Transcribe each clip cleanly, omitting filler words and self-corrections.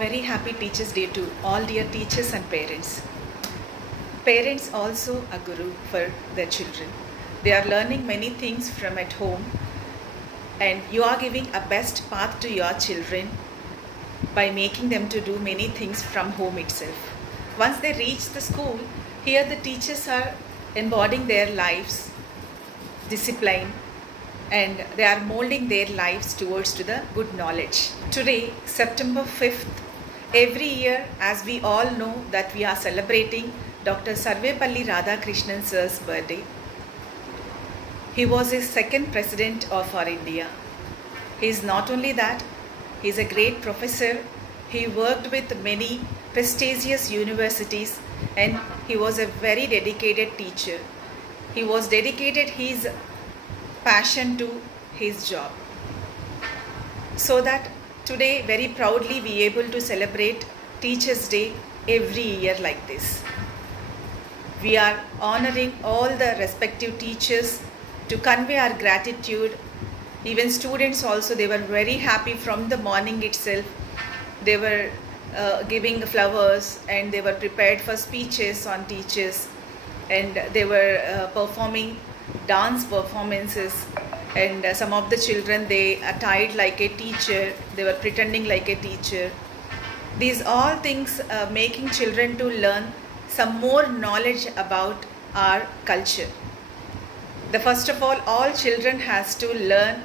very happy Teachers' Day to all dear teachers and parents. Parents also a guru for their children. They are learning many things from at home, and you are giving a best path to your children by making them to do many things from home itself. Once they reach the school, here the teachers are embodying their lives, discipline, and they are molding their lives towards to the good knowledge. Today, September 5th, every year, as we all know, that we are celebrating Dr. Sarvepalli Radhakrishnan sir's birthday. He was his second president of our India. He is not only that, he is a great professor. He worked with many prestigious universities and he was a very dedicated teacher. He was dedicated his passion to his job. So that today very proudly we able to celebrate Teachers' Day every year like this. We are honoring all the respective teachers to convey our gratitude. Even students also, they were very happy from the morning itself. They were giving flowers and they were prepared for speeches on teachers, and they were performing dance performances, and some of the children, they attired like a teacher, they were pretending like a teacher. These all things making children to learn some more knowledge about our culture. The first of all children has to learn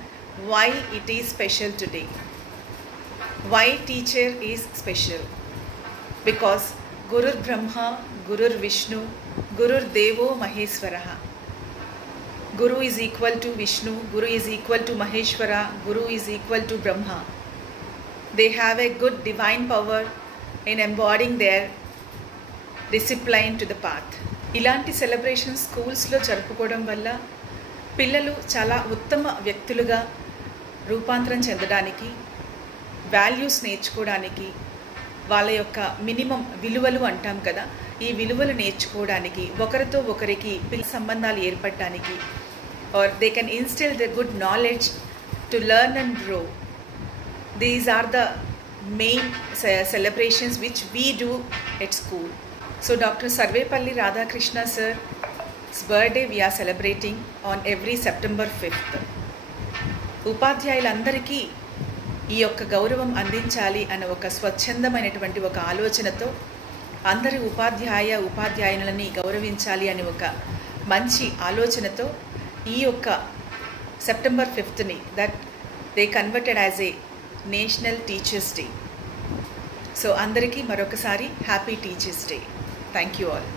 why it is special today. Why teacher is special? Because Gurur Brahma, Gurur Vishnu, Gurur Devo Maheswaraha. Guru is equal to Vishnu, Guru is equal to Maheshwara, Guru is equal to Brahma. They have a good divine power in embodying their discipline to the path. ఇలాంటి celebration స్కూల్స్లో జరుపుకోవడం వల్ల పిల్లలు చాలా ఉత్తమ వ్యక్తులుగా రూపాంతరం చెందడానికి, వాల్యూస్ నేర్చుకోవడానికి, వాళ్ళ యొక్క మినిమం విలువలు అంటాం కదా, ఈ విలువలు నేర్చుకోవడానికి, ఒకరితో ఒకరికి సంబంధాలు ఏర్పడడానికి, or they can instill the good knowledge to learn and grow. These are the main celebrations which we do at school. So Dr. Sarvepalli Radhakrishna sir's birthday we are celebrating on every September 5th. ఉపాధ్యాయులందరికీ ఈ యొక్క గౌరవం అందించాలి అనే ఒక స్వచ్ఛందమైనటువంటి ఒక ఆలోచనతో అందరి ఉపాధ్యాయులని గౌరవించాలి అనే ఒక మంచి ఆలోచనతో ఈ యొక్క September 5th that they converted as a national teachers day. So అందరికీ మరొకసారి happy teachers day. Thank you all.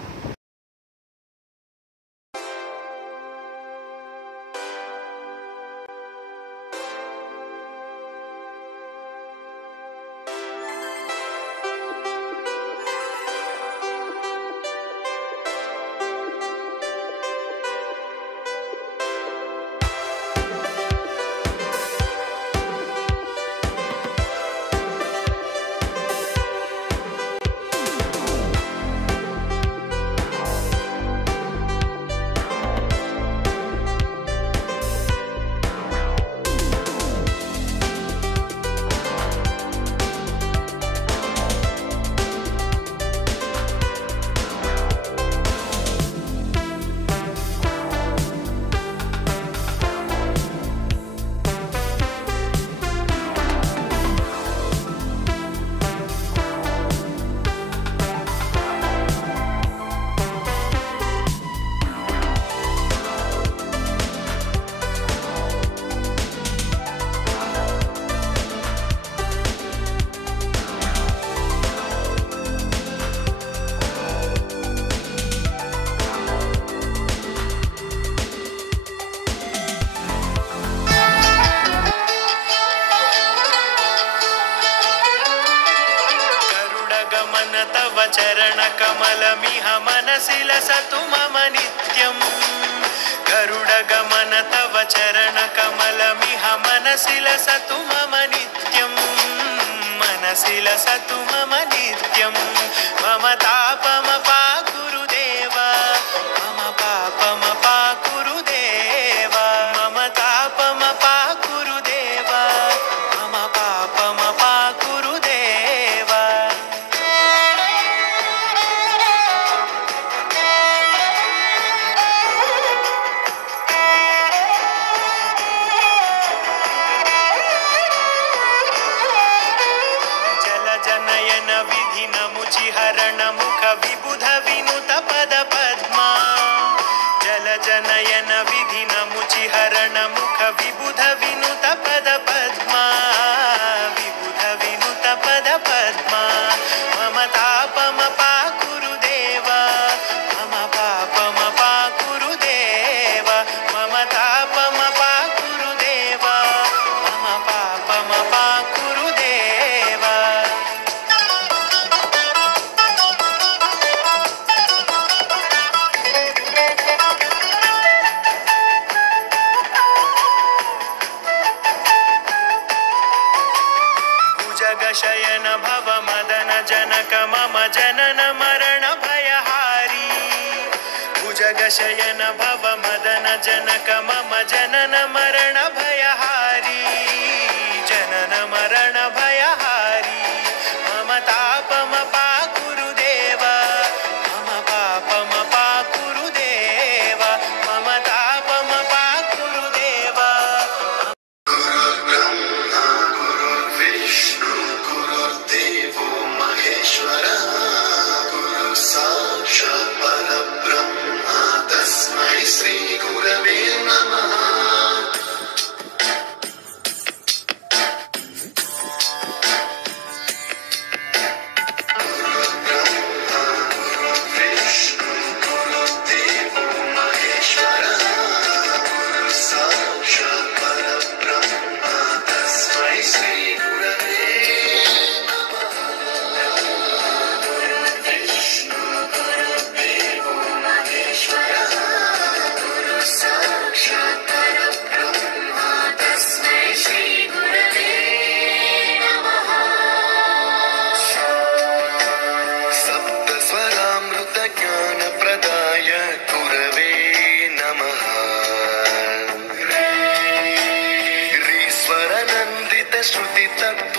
చరణ కమలమిహ మనసిల సతు మమ నిత్యం. గరుడ గమన తవ చరణ కమలమిహ మనసిల సతు మమ నిత్యం. మనసిల సతు మమ నిత్యం. మమ తాపమ పా గురుదేవ, మమ పాపమ పా గురుదేవ. మమ తాపమ పా గురుదేవ, మమ పాపమ పా గురుదేవ. भुजगशयन भव मदन जनक मम जनन मरण भयहारी भुजगशयन भव मदन जनक मम जनन मरण भयहारी जनन मरण भयहारी मम तापम पाकुरुदेव मम पापम पाकुरुदेव मम तापम पाकुरुदेव गुरुर्ब्रह्मा गुरुर्विष्णु गुरुर्देवो महेश्वरः गुरु साक्षात् परब्रह्मा तस्मै श्री गुरवे नमः विष्णु गुरुर्देवो महेश्वरः गुरु साक्षात् परब्रह्मा तस्मै श्री गुरवे विष्णु गुरुर्देवो महेश्वरः गुरु साक्षात् परब्रह्मा तस्मै श्री गुरवे नमः सप्तस्वरामृतज्ञानप्रदाय गुरवे नमः ह्रीश्वरनन्दितश्रुतितत्त्व